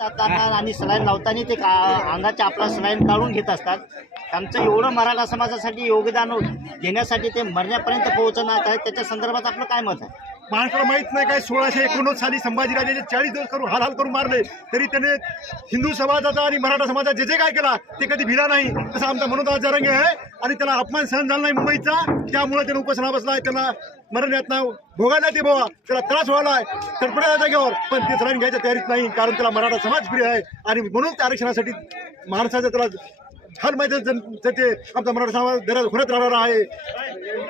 जाताना आणि सलाईन लावताना ते का अंगाच्या आपला सलाईन काढून घेत असतात. आमचं एवढं मराठा समाजासाठी योगदान घेण्यासाठी ते मरण्यापर्यंत पोहोचणार आहे त्याच्या संदर्भात आपलं काय मत आहे? माणसाला माहीत नाही काय सोळाशे एकोणनव्वद साली संभाजीराजे चाळीस दिवस करून हालहाल करून मारले तरी त्याने हिंदू समाजाचा आणि मराठा समाजाचा जे जे काय केला ते कधी भिला नाही. तसं आमचा मनोदास जरंगे आहे आणि त्याला अपमान सहन झाला नाही मुंबईचा. त्यामुळे त्याने उपोषणा बसलाय. त्याला मरण येत ना भोगायला ते बोवा. त्याला त्रास व्हायलाय. तडपड्या जागेवर पण ते सरण घ्यायच्या तयारीत नाही कारण त्याला मराठा समाज प्रिय आहे. आणि म्हणून त्या आरक्षणासाठी माणसाचा त्याला फार माहिती ते आमचा मराठा समाज घरात राहणार आहे.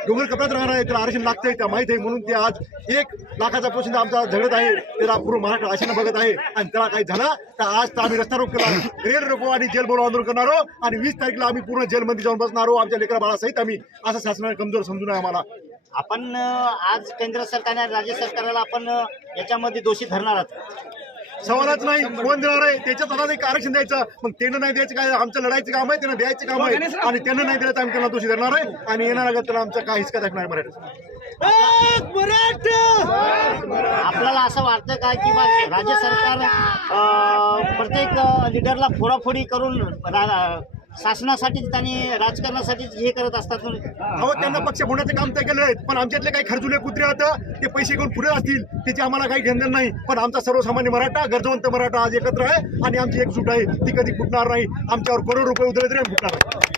डोंगर कपड्यात राहणार आहे त्याला आरक्षण लागतंय त्या माहिती आहे म्हणून ते आज एक लाखाचा पोशिंदा आमचा झगडत आहे. त्याला पूर्ण महाराष्ट्र आशेनं बघत आहे. आणि त्याला काही झालं? तर आज तर आम्ही रस्ता रोक केला. रेल रोको आणि जेल बोलव आंदोलन करणार आणि वीस तारखेला आम्ही पूर्ण जेलमध्ये जाऊन बसणार आमच्या लेकरा बाळासहित आम्ही. असं शासनाने कमजोर समजून आहे आम्हाला. आपण आज केंद्र सरकारने आणि राज्य सरकारला आपण याच्यामध्ये दोषी धरणार आहोत. सवालच नाही कोण देणार आहे? त्याच्यात आता एक आरक्षण द्यायचं. मग त्यानं नाही द्यायचं काय? आमचं लढायचं काम आहे त्यानं द्यायचं काम आहे. आणि त्यानं नाही दिलं तर आम्ही त्यांना दोषी धरणार आहे. आणि येणार अगं त्याला आमचा काय हिसका दाखवणार मराठी! आपल्याला असं वाटतं का की बा राज्य सरकार अं, प्रत्येक लिडरला फोडाफोडी करून शासनासाठीच आणि त्यांनी हे करत असतात अहो त्यांना पक्ष फोडण्याचं काम ते केलं आहे पण आमच्यातले काही खर्जुले कुत्रे आता ते पैसे घेऊन पुढे असतील त्याची आम्हाला काही घेणं नाही. पण आमचा सर्वसामान्य मराठा गरजवंत मराठा आज एकत्र आहे आणि आमची एकजूट आहे. ती कधी फुटणार नाही. आमच्यावर करोड रुपये उधळे तरी फुटणार नाही.